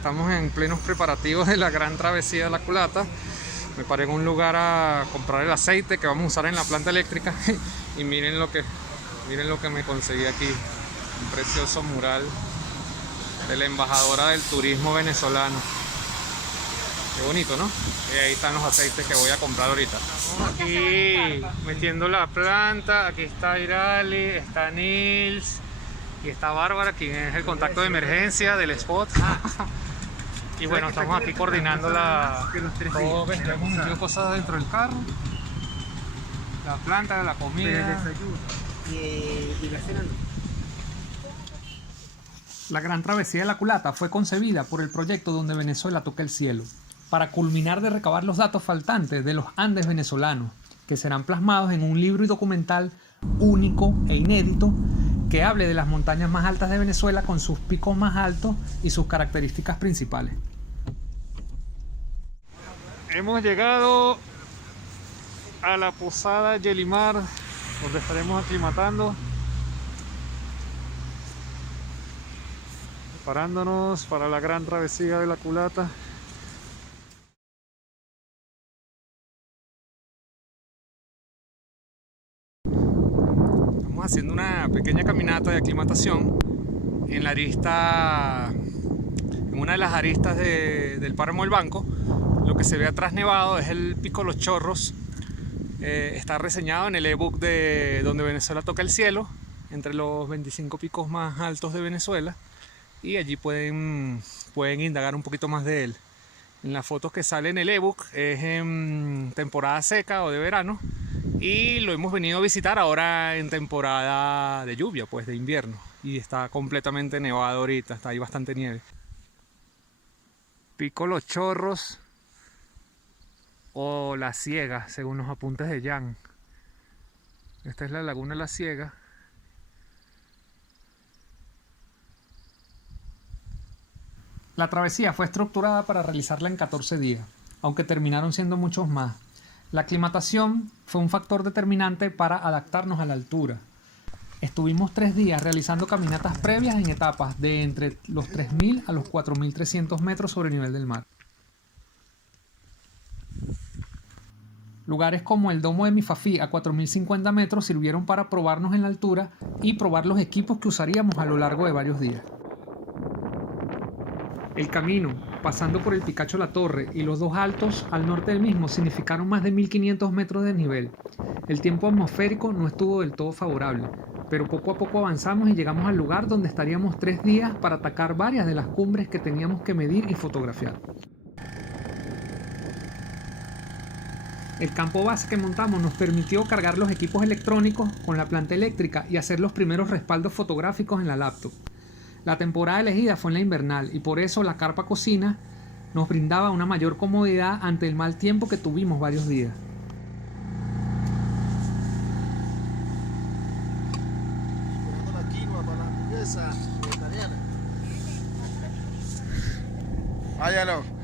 Estamos en plenos preparativos de la gran travesía de la culata. Me paré en un lugar a comprar el aceite que vamos a usar en la planta eléctrica y miren lo que me conseguí aquí. Un precioso mural de la embajadora del turismo venezolano. Qué bonito, ¿no? Y ahí están los aceites que voy a comprar ahorita. Estamos aquí metiendo la planta. Aquí está Irali, está Nils y está Bárbara, quien es el contacto de emergencia del spot. Y bueno, estamos aquí coordinando todo. ¿Ves? Hemos metido cosas dentro del carro. La planta, la comida. Y la cena no. La Gran Travesía de la Culata fue concebida por el proyecto Donde Venezuela Toca el Cielo, para culminar de recabar los datos faltantes de los Andes venezolanos, que serán plasmados en un libro y documental único e inédito que hable de las montañas más altas de Venezuela con sus picos más altos y sus características principales. Hemos llegado a la posada Yelimar, donde estaremos aclimatando, preparándonos para la gran travesía de la culata. Estamos haciendo una pequeña caminata de aclimatación en la arista, en una de las aristas del páramo del Banco. Lo que se ve atrás nevado es el Pico Los Chorros. Está reseñado en el ebook de Donde Venezuela Toca el Cielo, entre los 25 picos más altos de Venezuela, y allí pueden indagar un poquito más de él. En las fotos que sale en el ebook es en temporada seca o de verano, y lo hemos venido a visitar ahora en temporada de lluvia, pues de invierno, y está completamente nevado ahorita, está ahí bastante nieve. Pico Los Chorros o La Ciega, según los apuntes de Jan. Esta es la laguna La Ciega. La travesía fue estructurada para realizarla en 14 días, aunque terminaron siendo muchos más. La aclimatación fue un factor determinante para adaptarnos a la altura. Estuvimos 3 días realizando caminatas previas en etapas de entre los 3.000 a los 4.300 metros sobre el nivel del mar. Lugares como el Domo de Mifafí a 4.050 metros sirvieron para probarnos en la altura y probar los equipos que usaríamos a lo largo de varios días. El camino, pasando por el Picacho La Torre y los dos altos al norte del mismo, significaron más de 1.500 metros de desnivel. El tiempo atmosférico no estuvo del todo favorable, pero poco a poco avanzamos y llegamos al lugar donde estaríamos 3 días para atacar varias de las cumbres que teníamos que medir y fotografiar. El campo base que montamos nos permitió cargar los equipos electrónicos con la planta eléctrica y hacer los primeros respaldos fotográficos en la laptop. La temporada elegida fue en la invernal y por eso la carpa cocina nos brindaba una mayor comodidad ante el mal tiempo que tuvimos varios días. Esperando la quinoa para la hamburguesa vegetariana. Váyalo.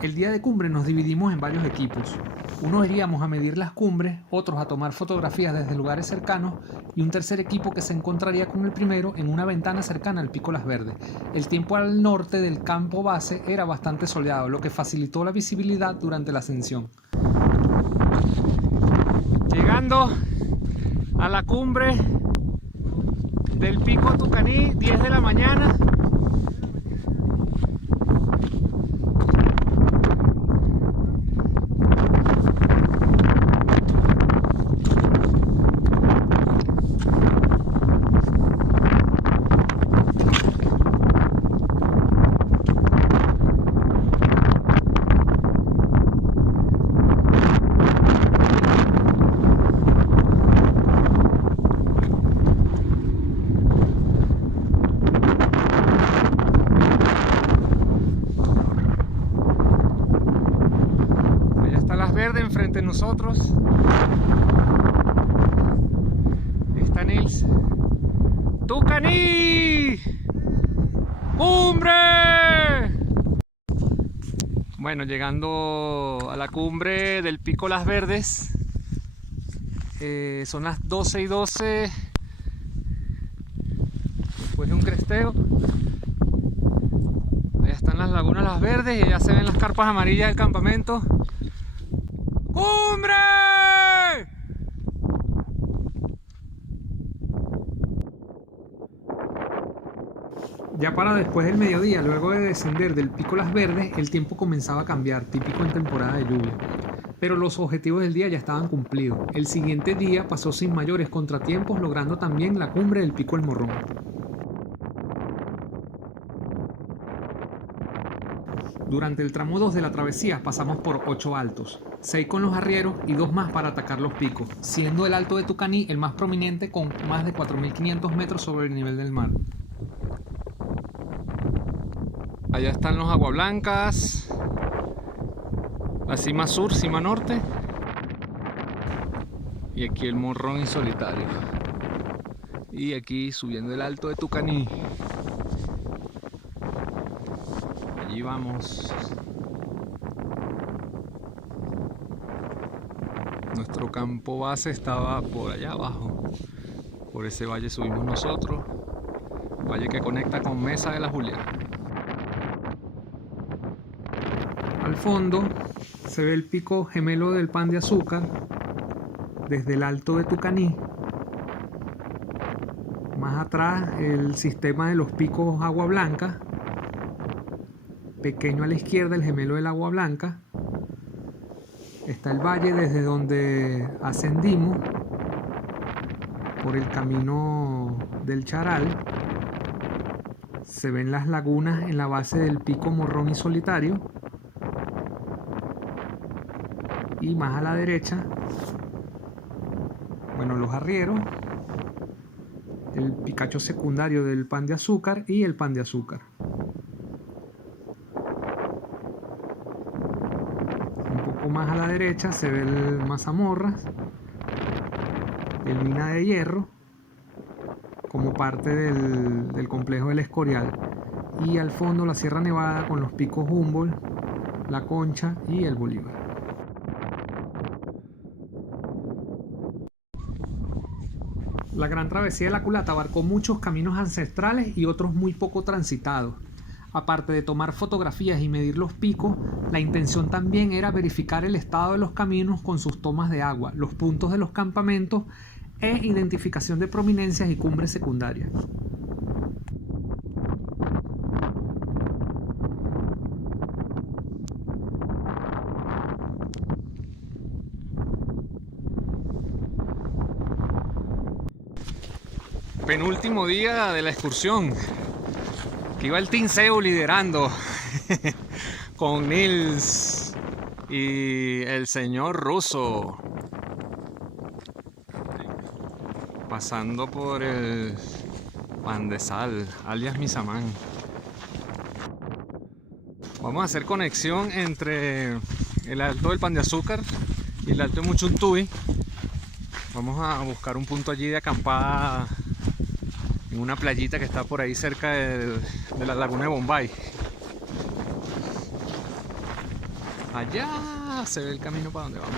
El día de cumbre nos dividimos en varios equipos. Unos iríamos a medir las cumbres, otros a tomar fotografías desde lugares cercanos y un tercer equipo que se encontraría con el primero en una ventana cercana al Pico Las Verdes. El tiempo al norte del campo base era bastante soleado, lo que facilitó la visibilidad durante la ascensión. Llegando a la cumbre del Pico Tucaní, 10 de la mañana. Verde enfrente de nosotros. Está Nils. ¡Tucaní! ¡Cumbre! Bueno, llegando a la cumbre del Pico Las Verdes, son las 12:12. Después de un volteo. Ahí están las lagunas Las Verdes y ya se ven las carpas amarillas del campamento. ¡Cumbre! Ya para después del mediodía, luego de descender del pico Las Verdes, el tiempo comenzaba a cambiar, típico en temporada de lluvia. Pero los objetivos del día ya estaban cumplidos. El siguiente día pasó sin mayores contratiempos, logrando también la cumbre del pico El Morrón. Durante el tramo 2 de la travesía pasamos por 8 altos, 6 con los arrieros y 2 más para atacar los picos, siendo el Alto de Tucaní el más prominente con más de 4.500 metros sobre el nivel del mar. Allá están los Agua Blancas, la cima sur, cima norte, y aquí el Morrón Insolitario. Y aquí subiendo el Alto de Tucaní. Allí vamos. Nuestro campo base estaba por allá abajo. Por ese valle subimos nosotros. Valle que conecta con Mesa de la Julia. Al fondo se ve el pico gemelo del Pan de Azúcar desde el Alto de Tucaní. Más atrás el sistema de los picos Agua Blanca. Pequeño a la izquierda el gemelo del Agua Blanca. Está el valle desde donde ascendimos por el camino del Charal. Se ven las lagunas en la base del pico Morrón Insolitario. Y más a la derecha, bueno, los arrieros, el picacho secundario del Pan de Azúcar y el Pan de Azúcar. Un poco más a la derecha se ve el Mazamorras, el Mina de Hierro, como parte del complejo del Escorial. Y al fondo la Sierra Nevada con los picos Humboldt, la Concha y el Bolívar. La gran travesía de la culata abarcó muchos caminos ancestrales y otros muy poco transitados. Aparte de tomar fotografías y medir los picos, la intención también era verificar el estado de los caminos con sus tomas de agua, los puntos de los campamentos e identificación de prominencias y cumbres secundarias. Penúltimo día de la excursión. Aquí iba el Team Seu liderando con Nils y el señor Russo. Pasando por el Pan de Sal, alias Misamán. Vamos a hacer conexión entre el Alto del Pan de Azúcar y el Alto de Muchuntuy. Vamos a buscar un punto allí de acampada en una playita que está por ahí cerca de la laguna de Bombay. Allá se ve el camino para donde vamos.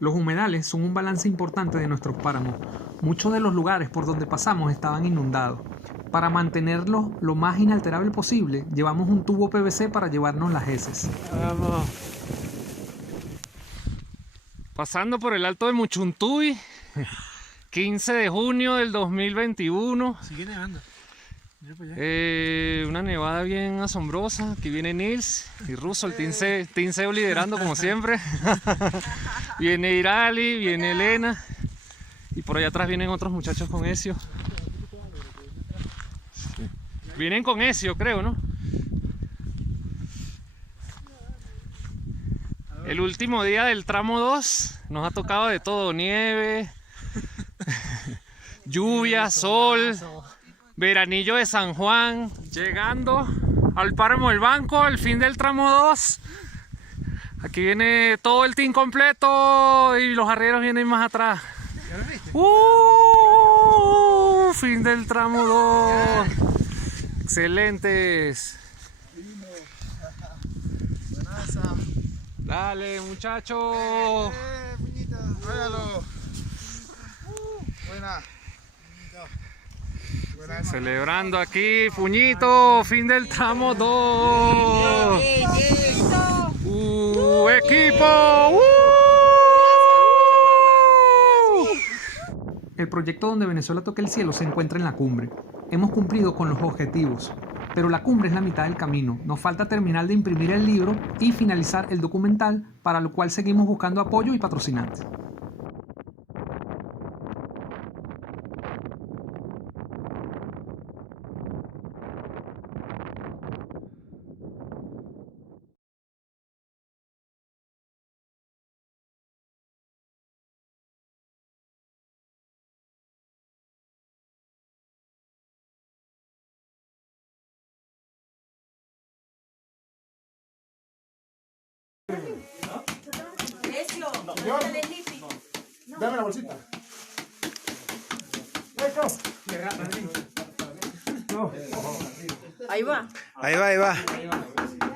Los humedales son un balance importante de nuestros páramos. Muchos de los lugares por donde pasamos estaban inundados. Para mantenerlos lo más inalterable posible, llevamos un tubo PVC para llevarnos las heces. Vamos. Pasando por el Alto de Muchuntuy, 15 de junio del 2021. Sigue nevando. Mira para allá. Una nevada bien asombrosa. Aquí viene Nils y Russo, el Team Seu liderando como siempre. Viene Irali, viene Elena. Y por allá atrás vienen otros muchachos con Ezio. Sí. Vienen con Ezio, creo, ¿no? El último día del tramo 2 nos ha tocado de todo: nieve, lluvia, sol, veranillo de San Juan. Llegando al páramo del Banco, al fin del tramo 2. Aquí viene todo el team completo y los arrieros vienen más atrás. Fin del tramo 2. Excelentes. Dale, muchachos. Puñita, hágalo. Buena. Celebrando aquí, puñito, fin del tramo 2. Equipo. El proyecto donde Venezuela toca el cielo se encuentra en la cumbre. Hemos cumplido con los objetivos, pero la cumbre es la mitad del camino. Nos falta terminar de imprimir el libro y finalizar el documental, para lo cual seguimos buscando apoyo y patrocinantes. Dame la bolsita. Ahí va. Ahí va, ahí va.